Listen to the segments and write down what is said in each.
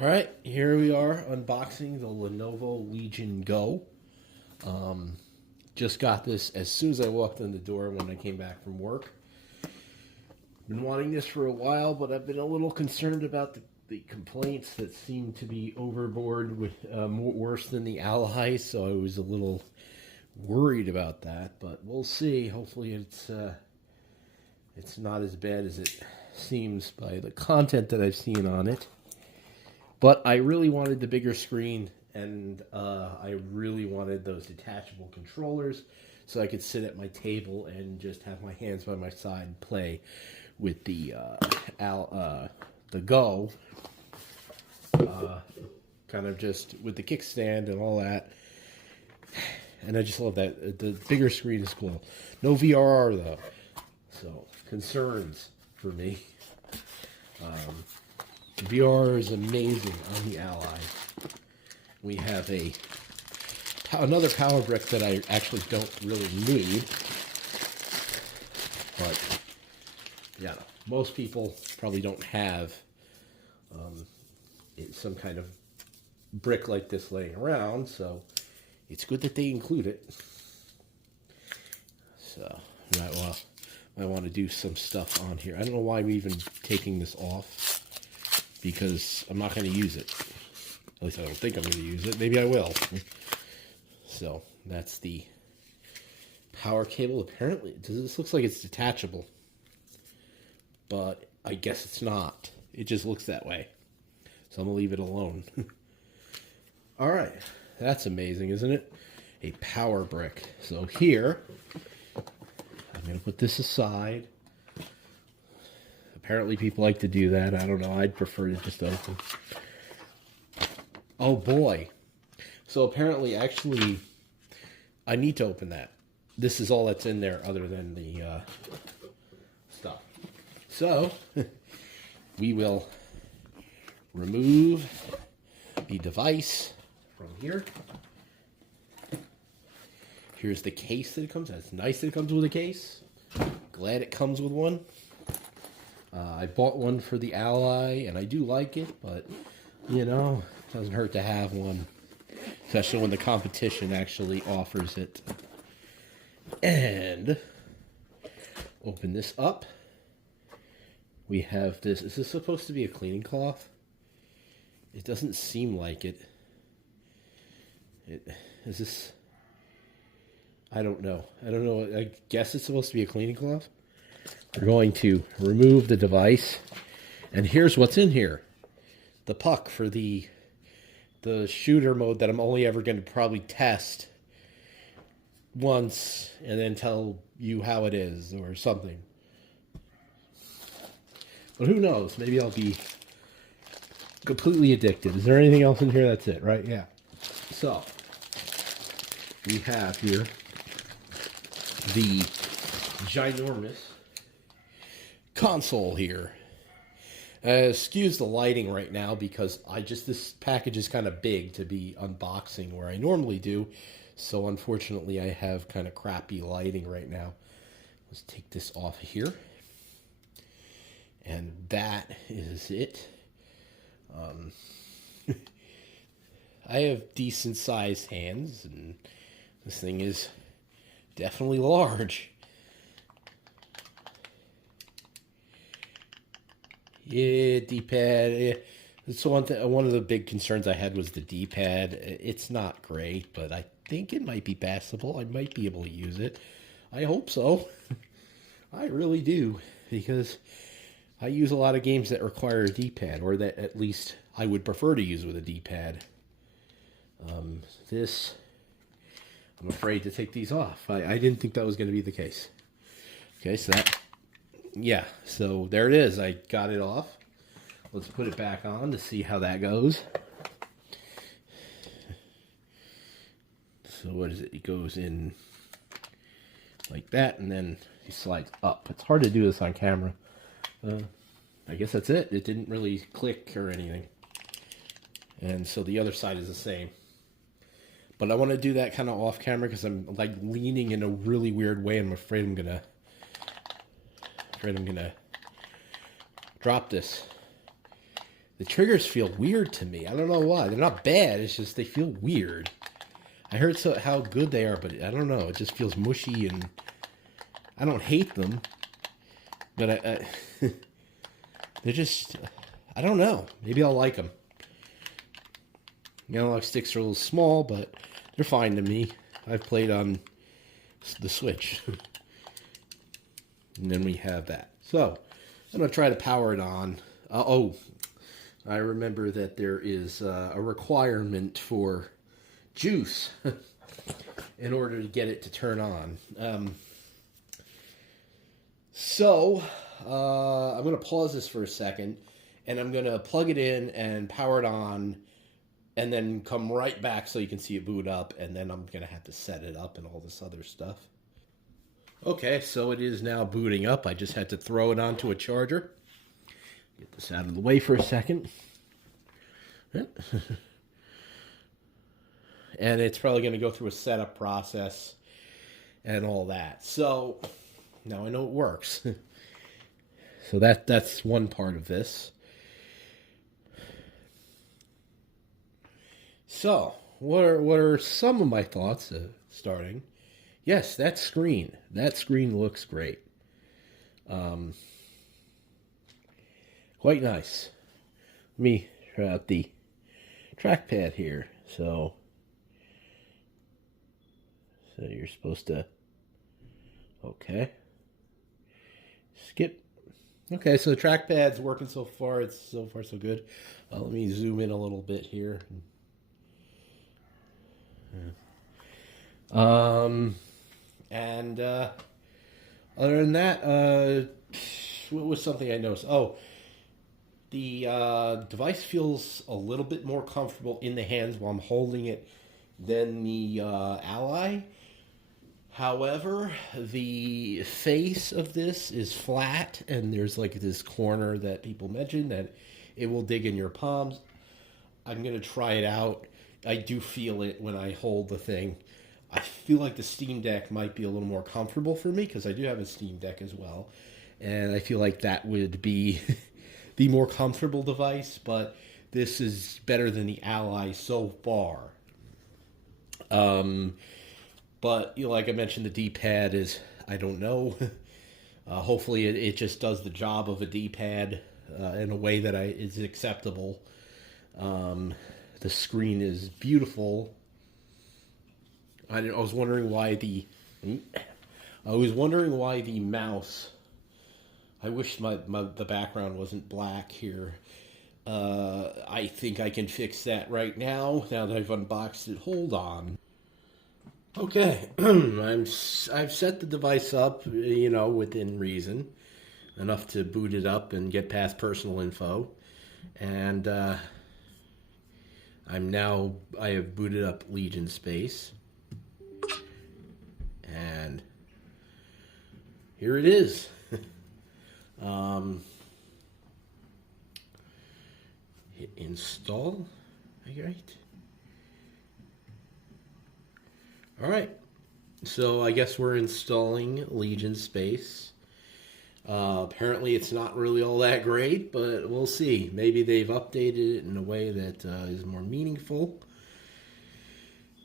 All right, here we are unboxing the Lenovo Legion Go. Just got this as soon as I walked in the door when I came back from work. Been wanting this for a while, but I've been a little concerned about the complaints that seem to be overboard with worse than the Ally, so I was a little worried about that. But we'll see. Hopefully, it's not as bad as it seems by the content that I've seen on it. But I really wanted the bigger screen, and I really wanted those detachable controllers so I could sit at my table and just have my hands by my side and play with the Go, kind of just with the kickstand and all that. And I just love that. The bigger screen is cool. No VRR, though. So, concerns for me. VR is amazing on the Ally. We have another power brick that I actually don't really need. But, yeah, most people probably don't have some kind of brick like this laying around, so it's good that they include it. So, I want to do some stuff on here. I don't know why I'm even taking this off, because I'm not going to use it. At least I don't think I'm going to use it. Maybe I will. So, that's the power cable. Apparently, this looks like it's detachable. But I guess it's not. It just looks that way. So I'm going to leave it alone. Alright. That's amazing, isn't it? A power brick. So here, I'm going to put this aside. Apparently people like to do that. I don't know. I'd prefer to just open. Oh boy. So apparently, actually, I need to open that. This is all that's in there other than the stuff. So, we will remove the device from here. Here's the case that it comes with. It's nice that it comes with a case. Glad it comes with one. I bought one for the Ally, and I do like it, but, you know, it doesn't hurt to have one, especially when the competition actually offers it. And open this up. We have this. Is this supposed to be a cleaning cloth? It doesn't seem like it. Is this... I don't know. I guess it's supposed to be a cleaning cloth. We're going to remove the device, and here's what's in here. The puck for the shooter mode that I'm only ever going to probably test once and then tell you how it is or something. But who knows? Maybe I'll be completely addicted. Is there anything else in here? That's it, right? Yeah. So, we have here the ginormous console here. Excuse the lighting right now because this package is kind of big to be unboxing where I normally do. So unfortunately I have kind of crappy lighting right now. Let's take this off here. And that is it. I have decent sized hands, and this thing is definitely large. Yeah, D-pad. Yeah. So one of the big concerns I had was the D-pad. It's not great, but I think it might be passable. I might be able to use it. I hope so. I really do, because I use a lot of games that require a D-pad, or that at least I would prefer to use with a D-pad. I'm afraid to take these off. I didn't think that was going to be the case. Okay, so yeah, so there it is. I got it off. Let's put it back on to see how that goes. So what is it? It goes in like that, and then he slides up. It's hard to do this on camera. I guess that's it. It didn't really click or anything. And so the other side is the same. But I want to do that kind of off camera because I'm like leaning in a really weird way. I'm afraid I'm gonna drop this. The triggers feel weird to me. I don't know why. They're not bad. It's just they feel weird. I heard how good they are, but I don't know. It just feels mushy, and I don't hate them, but I they're just, I don't know. Maybe I'll like them. The analog sticks are a little small, but they're fine to me. I've played on the Switch. And then we have that. So, I'm going to try to power it on. I remember that there is a requirement for juice in order to get it to turn on. I'm going to pause this for a second, and I'm going to plug it in and power it on, and then come right back so you can see it boot up, and then I'm going to have to set it up and all this other stuff. Okay, so it is now booting up. I just had to throw it onto a charger. Get this out of the way for a second. And it's probably going to go through a setup process and all that. So now I know it works. So that's one part of this. So what are some of my thoughts starting? Yes, that screen looks great. Quite nice. Let me try out the trackpad here. So you're supposed to, okay, skip. Okay, so the trackpad's working so far. It's so far so good. Let me zoom in a little bit here. And other than that, what was something I noticed? Oh, the device feels a little bit more comfortable in the hands while I'm holding it than the Ally. However, the face of this is flat, and there's like this corner that people mentioned that it will dig in your palms. I'm going to try it out. I do feel it when I hold the thing. I feel like the Steam Deck might be a little more comfortable for me because I do have a Steam Deck as well. And I feel like that would be the more comfortable device, but this is better than the Ally so far. But like I mentioned, the D-pad is, I don't know. Hopefully it just does the job of a D-pad in a way that is acceptable. The screen is beautiful. I was wondering why the mouse. I wish the background wasn't black here. I think I can fix that right now that I've unboxed it. Hold on. Okay, I've set the device up, within reason, enough to boot it up and get past personal info, and I have booted up Legion Space, and here it is. Hit install, right? All right, so I guess we're installing Legion Space. Apparently it's not really all that great, but we'll see. Maybe they've updated it in a way that is more meaningful.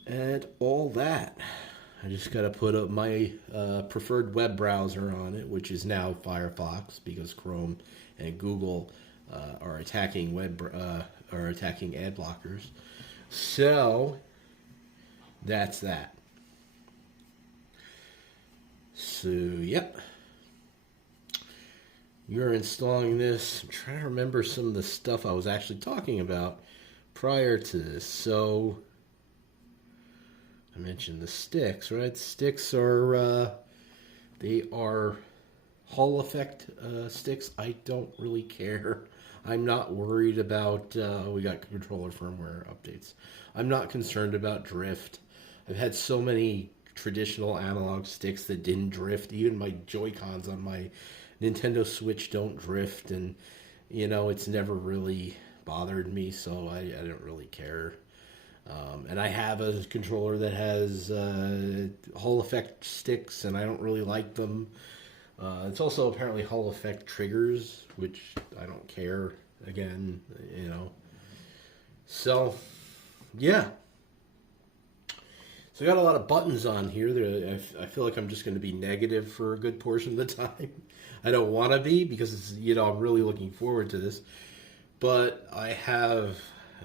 And all that. I just got to put up my preferred web browser on it, which is now Firefox, because Chrome and Google are attacking attacking ad blockers. So that's that. So, yep. You're installing this. I'm trying to remember some of the stuff I was actually talking about prior to this. So, I mentioned the sticks, right? Sticks are, they are Hall effect sticks. I don't really care. I'm not worried about, we got controller firmware updates. I'm not concerned about drift. I've had so many traditional analog sticks that didn't drift. Even my Joy-Cons on my Nintendo Switch don't drift, and it's never really bothered me, so I don't really care. And I have a controller that has Hall effect sticks, and I don't really like them. It's also apparently Hall effect triggers, which I don't care. again, you know. So, yeah. So I got a lot of buttons on here. I feel like I'm just going to be negative for a good portion of the time. I don't want to be because it's, you know, I'm really looking forward to this. But I have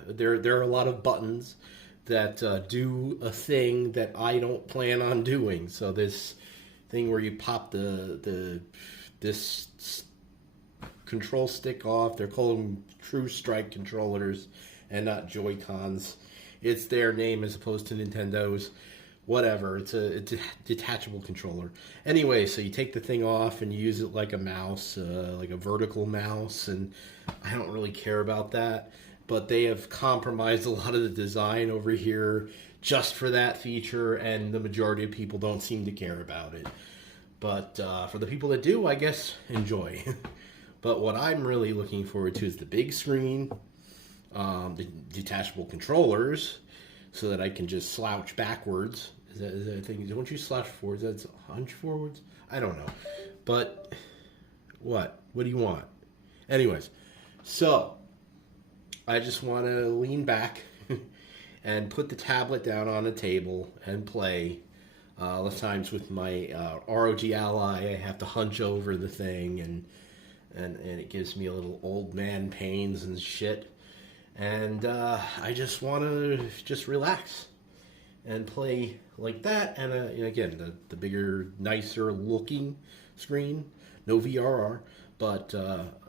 there are a lot of buttons that do a thing that I don't plan on doing. So this thing where you pop this control stick off. They're called them True Strike controllers and not Joy-Cons. It's their name as opposed to Nintendo's. Whatever. It's a detachable controller. Anyway, so you take the thing off and you use it like a mouse, like a vertical mouse, and I don't really care about that. But they have compromised a lot of the design over here just for that feature, and the majority of people don't seem to care about it. But for the people that do, I guess, enjoy. But what I'm really looking forward to is the big screen, the detachable controllers, so that I can just slouch backwards. Is that a thing? Don't you slouch forwards? That's hunch forwards? I don't know. But what? What do you want? Anyways, so I just want to lean back and put the tablet down on a table and play. A lot of times with my ROG Ally, I have to hunch over the thing, and it gives me a little old man pains and shit. And I just want to just relax and play like that. And again, the bigger, nicer looking screen, no VRR, but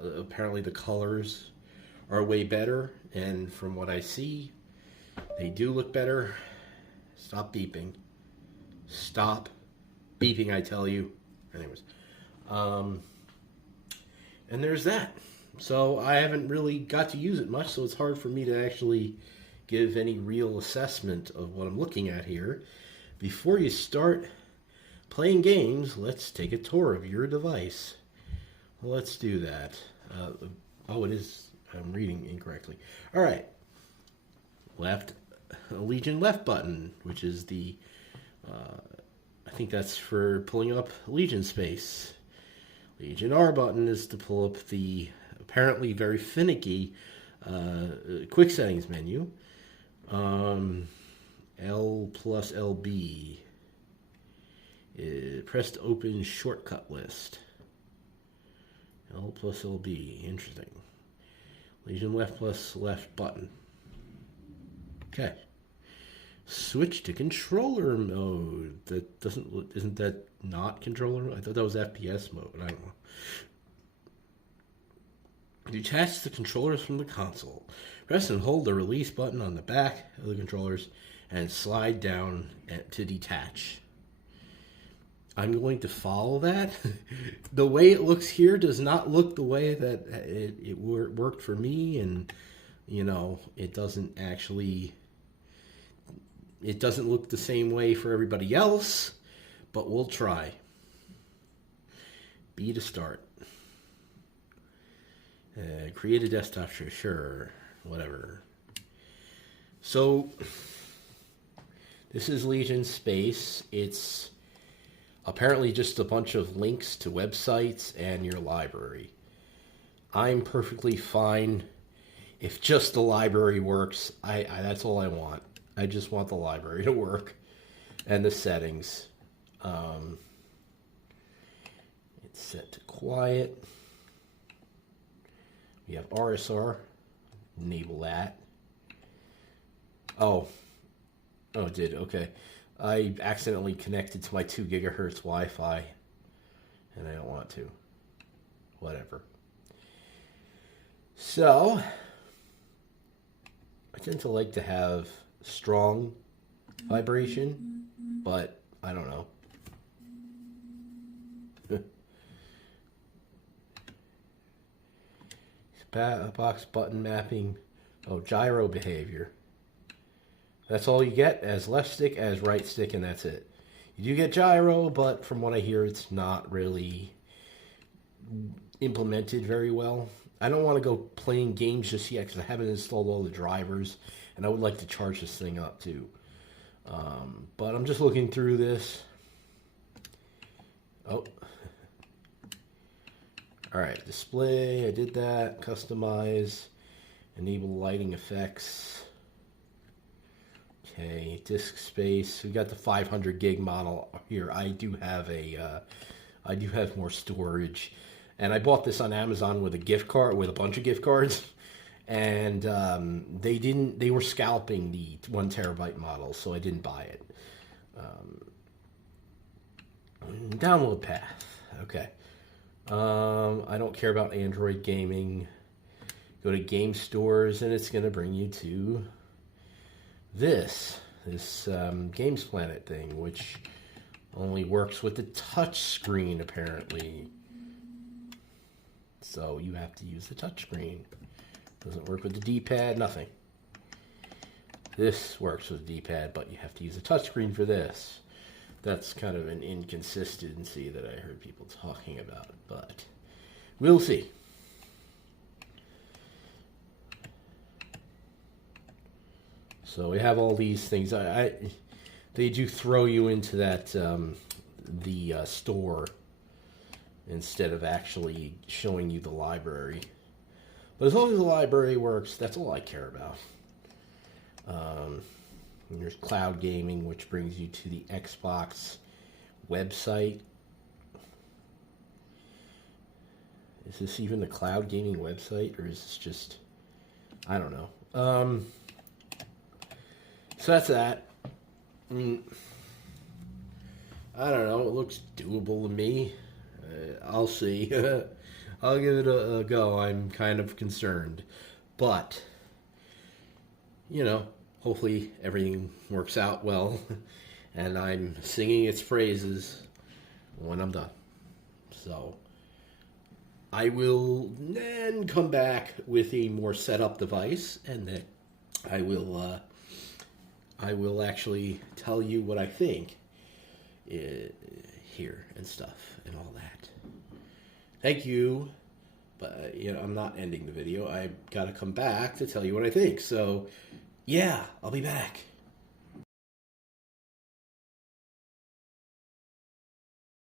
apparently the colors are way better. And from what I see, they do look better. Stop beeping. Stop beeping, I tell you. Anyways. And there's that. So I haven't really got to use it much, so it's hard for me to actually give any real assessment of what I'm looking at here. Before you start playing games, let's take a tour of your device. Let's do that. Oh, it is. I'm reading incorrectly. All right. Legion left button, which is the, I think that's for pulling up Legion space. Legion R button is to pull up the apparently very finicky quick settings menu. L plus LB. Press to open shortcut list. L plus LB. Interesting. Legion left plus left button. Okay. Switch to controller mode. That doesn't. Isn't that not controller mode? I thought that was FPS mode. I don't know. Detach the controllers from the console. Press and hold the release button on the back of the controllers and slide down to detach. I'm going to follow that. The way it looks here does not look the way that it worked for me, and you know, it doesn't look the same way for everybody else, but we'll try. B to start. Create a desktop, sure, whatever. So, this is Legion Space. It's apparently just a bunch of links to websites and your library. I'm perfectly fine if just the library works. That's all I want. I just want the library to work and the settings. It's set to quiet. We have RSR. Enable that. Oh, it did. Okay. I accidentally connected to my 2 gigahertz Wi-Fi, and I don't want to. Whatever. So, I tend to like to have strong vibration, but I don't know. Box button mapping. Oh, gyro behavior. That's all you get as left stick, as right stick, and that's it. You do get gyro, but from what I hear, it's not really implemented very well. I don't want to go playing games just yet because I haven't installed all the drivers, and I would like to charge this thing up too. But I'm just looking through this. Oh. All right, display, I did that. Customize, enable lighting effects. Okay, disk space. We got the 500 gig model here. I do have more storage, and I bought this on Amazon with a gift card, with a bunch of gift cards, and they were scalping the 1 terabyte model, so I didn't buy it. Download path. Okay. I don't care about Android gaming. Go to game stores, and it's going to bring you to this Games Planet thing, which only works with the touch screen, apparently. So you have to use the touch screen. Doesn't work with the D-pad, nothing. This works with the D-pad, but you have to use a touch screen for this. That's kind of an inconsistency that I heard people talking about, but we'll see. So we have all these things. They do throw you into that the store instead of actually showing you the library. But as long as the library works, that's all I care about. And there's cloud gaming, which brings you to the Xbox website. Is this even a cloud gaming website, or is this just, I don't know. So that's that. I mean, I don't know. It looks doable to me. I'll see. I'll give it a go. I'm kind of concerned. But, you know, hopefully everything works out well, and I'm singing its praises when I'm done. So I will then come back with a more set up device, and then I will actually tell you what I think here and stuff and all that. Thank you, but you know, I'm not ending the video. I got to come back to tell you what I think. So yeah, I'll be back.